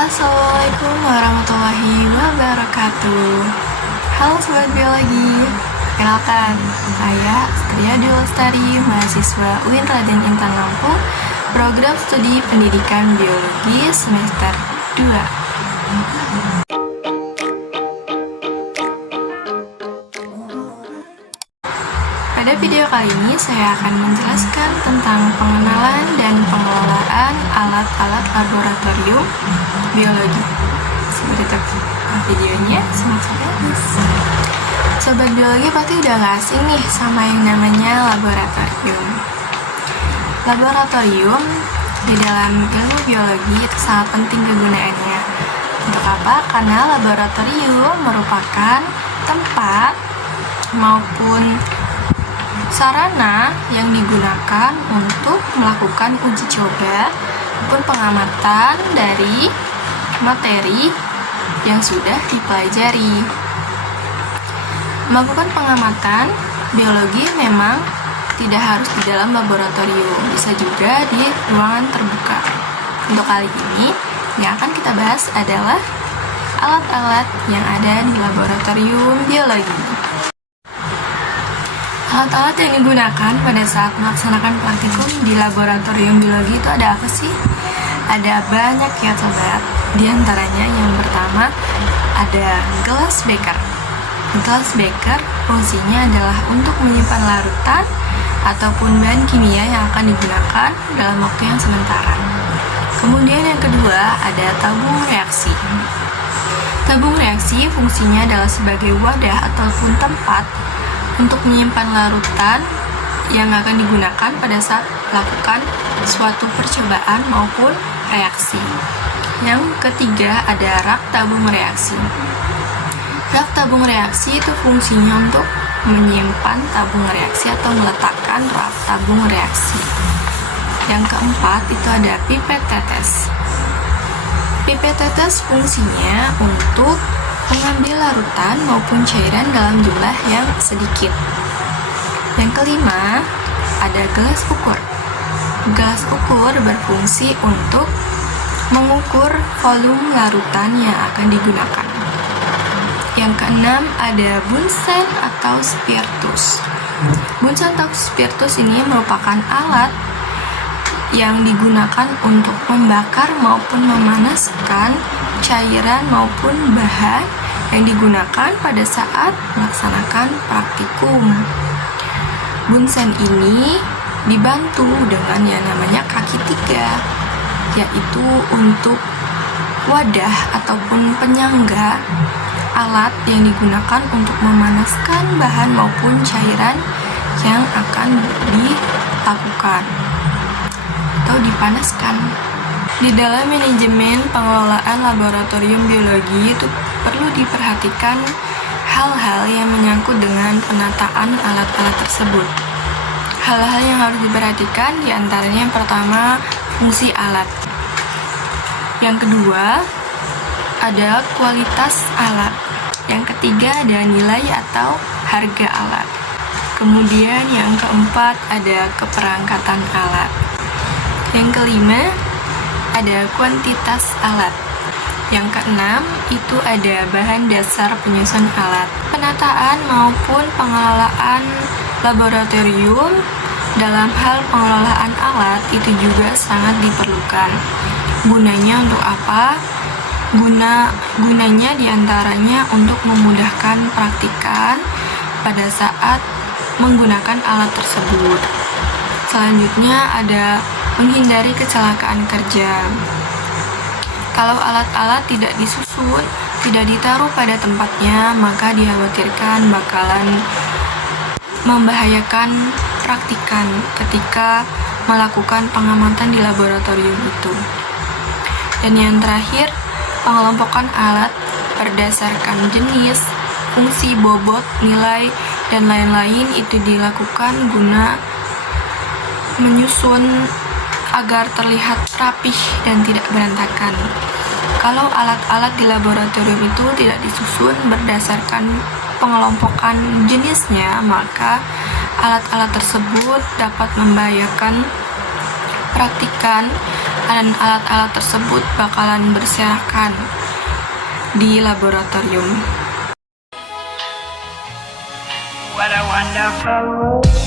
Assalamualaikum warahmatullahi wabarakatuh. Halo Sobat Biologi. Kenalkan, saya Setria Dwi Lestari, mahasiswa UIN Raden Intan Lampung, program studi pendidikan biologi semester 2. Pada video kali ini saya akan menjelaskan tentang pengenalan dan pengelolaan alat-alat laboratorium biologi. Seperti itu videonya, simak sampai habis. Sobat biologi pasti udah gak asing nih sama yang namanya laboratorium. Laboratorium di dalam ilmu biologi itu sangat penting kegunaannya. Untuk apa? Karena laboratorium merupakan tempat maupun sarana yang digunakan untuk melakukan uji coba maupun pengamatan dari materi yang sudah dipelajari. Melakukan pengamatan biologi memang tidak harus di dalam laboratorium, bisa juga di ruangan terbuka. Untuk kali ini, yang akan kita bahas adalah alat-alat yang ada di laboratorium biologi. Alat-alat yang digunakan pada saat melaksanakan praktikum di laboratorium biologi itu ada apa sih? Ada banyak ya sobat. Di antaranya yang pertama ada gelas beker. Gelas beker fungsinya adalah untuk menyimpan larutan ataupun bahan kimia yang akan digunakan dalam waktu yang sementara. Kemudian yang kedua ada tabung reaksi. Tabung reaksi fungsinya adalah sebagai wadah ataupun tempat untuk menyimpan larutan yang akan digunakan pada saat melakukan suatu percobaan maupun reaksi. Yang ketiga ada rak tabung reaksi. Rak tabung reaksi itu fungsinya untuk menyimpan tabung reaksi atau meletakkan rak tabung reaksi. Yang keempat itu ada pipet tetes. Pipet tetes fungsinya untuk mengambil larutan maupun cairan dalam jumlah yang sedikit. Yang kelima, ada gelas ukur. Gelas ukur berfungsi untuk mengukur volume larutan yang akan digunakan. Yang keenam, ada bunsen atau spiritus. Bunsen atau spiritus ini merupakan alat yang digunakan untuk membakar maupun memanaskan cairan maupun bahan yang digunakan pada saat melaksanakan praktikum. Bunsen ini dibantu dengan yang namanya kaki 3, yaitu untuk wadah ataupun penyangga alat yang digunakan untuk memanaskan bahan maupun cairan yang akan dilakukan atau dipanaskan. Di dalam manajemen pengelolaan laboratorium biologi itu perlu diperhatikan hal-hal yang menyangkut dengan penataan alat-alat tersebut. Hal-hal yang harus diperhatikan diantaranya yang pertama, fungsi alat. Yang kedua, ada kualitas alat. Yang ketiga, ada nilai atau harga alat. Kemudian yang keempat, ada keperangkatan alat. Yang kelima, ada kuantitas alat. Yang keenam, itu ada bahan dasar penyusun alat. Penataan maupun pengelolaan laboratorium dalam hal pengelolaan alat itu juga sangat diperlukan. Gunanya untuk apa? Gunanya diantaranya untuk memudahkan praktikan pada saat menggunakan alat tersebut. Selanjutnya ada menghindari kecelakaan kerja. Kalau alat-alat tidak disusun, tidak ditaruh pada tempatnya, maka dikhawatirkan bakalan membahayakan praktikan ketika melakukan pengamatan di laboratorium itu. Dan yang terakhir, pengelompokan alat berdasarkan jenis, fungsi, bobot, nilai, dan lain-lain itu dilakukan guna menyusun agar terlihat rapih dan tidak berantakan. Kalau alat-alat di laboratorium itu tidak disusun berdasarkan pengelompokan jenisnya, maka alat-alat tersebut dapat membahayakan praktikan dan alat-alat tersebut bakalan berserakan di laboratorium. What a wonderful world.